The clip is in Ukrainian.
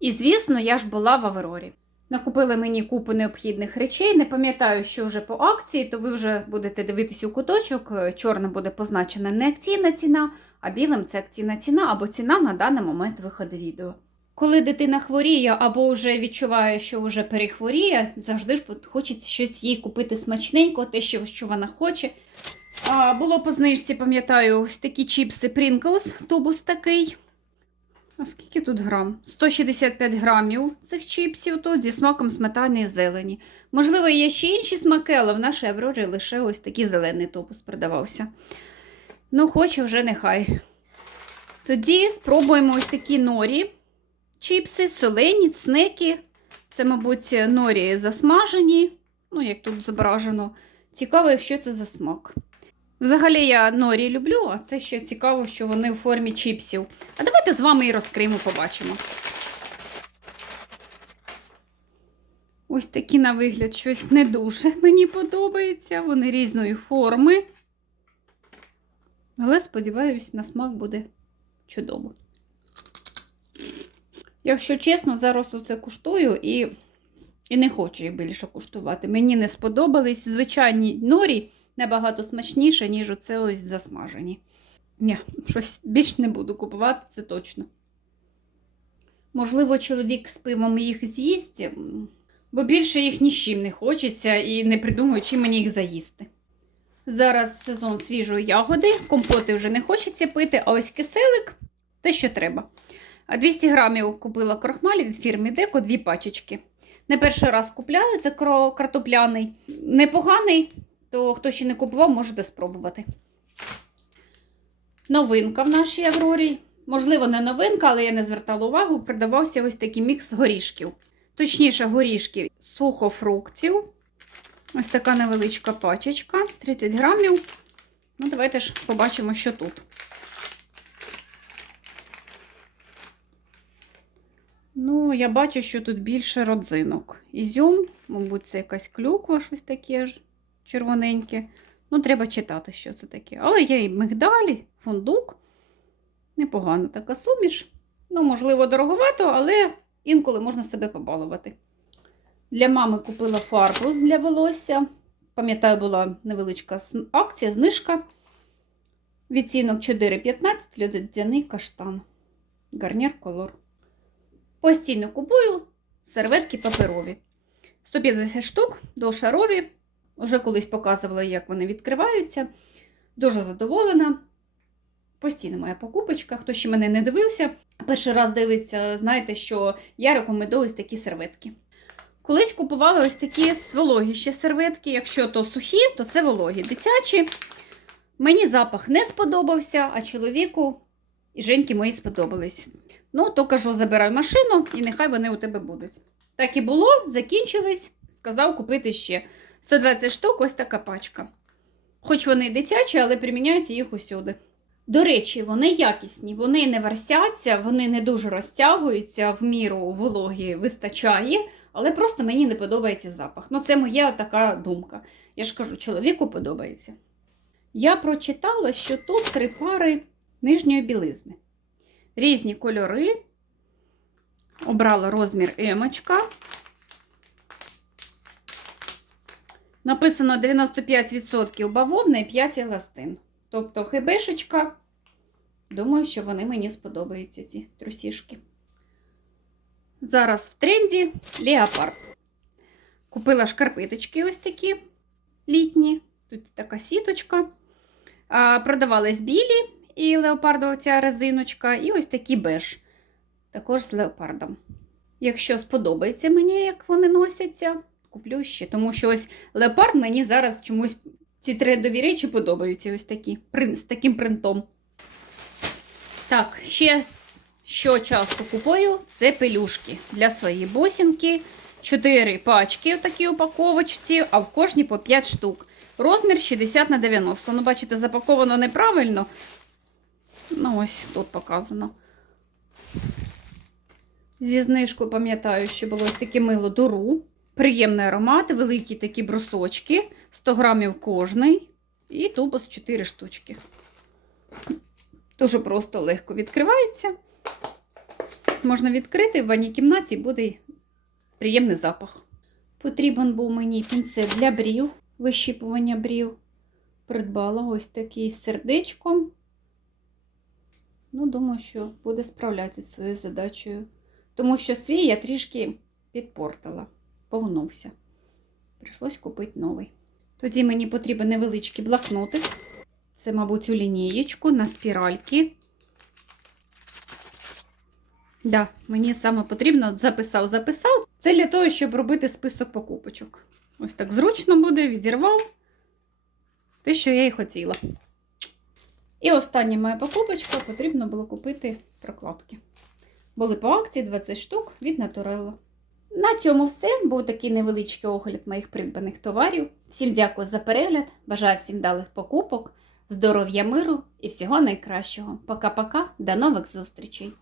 І, звісно, я ж була в Аврорі. Накупили мені купу необхідних речей. Не пам'ятаю, що вже по акції, то ви вже будете дивитись у куточок. Е, Чорна буде позначена не акційна ціна, а білим це акційна ціна або ціна на даний момент виходу відео. Коли дитина хворіє або вже відчуває, що вже перехворіє, завжди ж хочеться щось їй купити смачненько, те, що, що вона хоче. А, було по знижці, пам'ятаю, ось такі чіпси Pringles, тубус такий. А скільки тут грам? 165 грамів цих чіпсів тут зі смаком сметани і зелені. Можливо, є ще інші смаки, але в нашій Аврорі лише ось такий зелений тубус продавався. Ну, хочу вже нехай. Тоді спробуємо ось такі норі. Чіпси, солені, снеки. Це, мабуть, норі засмажені. Ну, як тут зображено. Цікаво, що це за смак. Взагалі я норі люблю, а це ще цікаво, що вони у формі чіпсів. А давайте з вами і розкриємо, побачимо. Ось такі на вигляд щось не дуже мені подобається. Вони різної форми. Але, сподіваюсь, на смак буде чудово. Якщо чесно, зараз оце куштую і, і не хочу їх більше куштувати. Мені не сподобались звичайні норі набагато смачніше, ніж оце ось засмажені. Ні, щось більш не буду купувати, це точно. Можливо, чоловік з пивом їх з'їсть, бо більше їх ні з чим не хочеться і не придумаю, чим мені їх заїсти. Зараз сезон свіжої ягоди, компоти вже не хочеться пити, а ось киселик те, що треба. А 200 грамів купила крохмаль від фірми Деко, дві пачечки. Не перший раз купляю, це картопляний. Непоганий, то хто ще не купував, можете спробувати. Новинка в нашій Аврорі. Можливо, не новинка, але я не звертала увагу. Продавався ось такий мікс горішків. Точніше, горішків сухофруктів. Ось така невеличка пачечка, 30 грамів. Ну, давайте ж побачимо, що тут. Ну, я бачу, що тут більше родзинок. Ізюм, мабуть, це якась клюква, щось таке ж червоненьке. Ну, треба читати, що це таке. Але є і мигдалі, фундук. Непогана така суміш. Ну, можливо, дороговато, але інколи можна себе побалувати. Для мами купила фарбу для волосся. Пам'ятаю, була невеличка акція, знижка. Відцінок 4,15 льодяний каштан. Гарнір колор. Постійно купую серветки паперові. 150 штук двошарові. Уже колись показувала, як вони відкриваються. Дуже задоволена. Постійна моя покупочка. Хто ще мене не дивився, перший раз дивиться, знаєте, що я рекомендую ось такі серветки. Колись купувала ось такі вологі ще серветки. Якщо то сухі, то це вологі. Дитячі. Мені запах не сподобався, а чоловіку і Женьки мої сподобались. Ну, то кажу, забирай машину і нехай вони у тебе будуть. Так і було, закінчились, сказав купити ще 120 штук, ось така пачка. Хоч вони дитячі, але приміняються їх усюди. До речі, вони якісні, вони не варсяться, вони не дуже розтягуються, в міру вологі вистачає, але просто мені не подобається запах. Ну, це моя така думка. Я ж кажу, чоловіку подобається. Я прочитала, що тут три пари нижньої білизни. Різні кольори. Обрала розмір емочка. Написано 95% бавовна і 5 еластин. Тобто хибешечка. Думаю, що вони мені сподобаються, ці трусішки. Зараз в тренді леопард. Купила шкарпеточки ось такі літні. Тут така сіточка. А, Продавались білі і леопардова ця резиночка, і ось такі беж. Також з леопардом. Якщо сподобається мені, як вони носяться, куплю ще. Тому що ось леопард мені зараз чомусь ці трендові речі подобаються. Ось такі з таким принтом. Так, ще що часто купую, це пелюшки для своєї босінки. Чотири пачки в такій упаковочці, а в кожній по 5 штук. Розмір 60 на 90. Ну, бачите, запаковано неправильно. Ну, ось тут показано. Зі знижкою пам'ятаю, що було ось таке мило дуру. Приємний аромат, великі такі брусочки, 100 грамів кожний. І тубус 4 штучки. Дуже просто легко відкривається. можна відкрити, в ванній кімнаті буде приємний запах. Потрібен був мені пінцет для брів, вищіпування брів. Придбала ось такий з сердечком. Ну, думаю, що буде справлятися зі своєю задачею. Тому що свій я трішки підпортила, погнувся. Прийшлось купити новий. Тоді мені потрібен невеличкий блокнотик. Це, мабуть, у лінієчку на спіральки. Да, мені саме потрібно записав, записав. Це для того, щоб робити список покупочок. Ось так зручно буде, відірвав те, що я і хотіла. І остання моя покупочка потрібно було купити прокладки. Були по акції 20 штук від Naturella. На цьому все. Був такий невеличкий огляд моїх придбаних товарів. Всім дякую за перегляд. Бажаю всім далих покупок, здоров'я, миру і всього найкращого. Пока-пока, до нових зустрічей!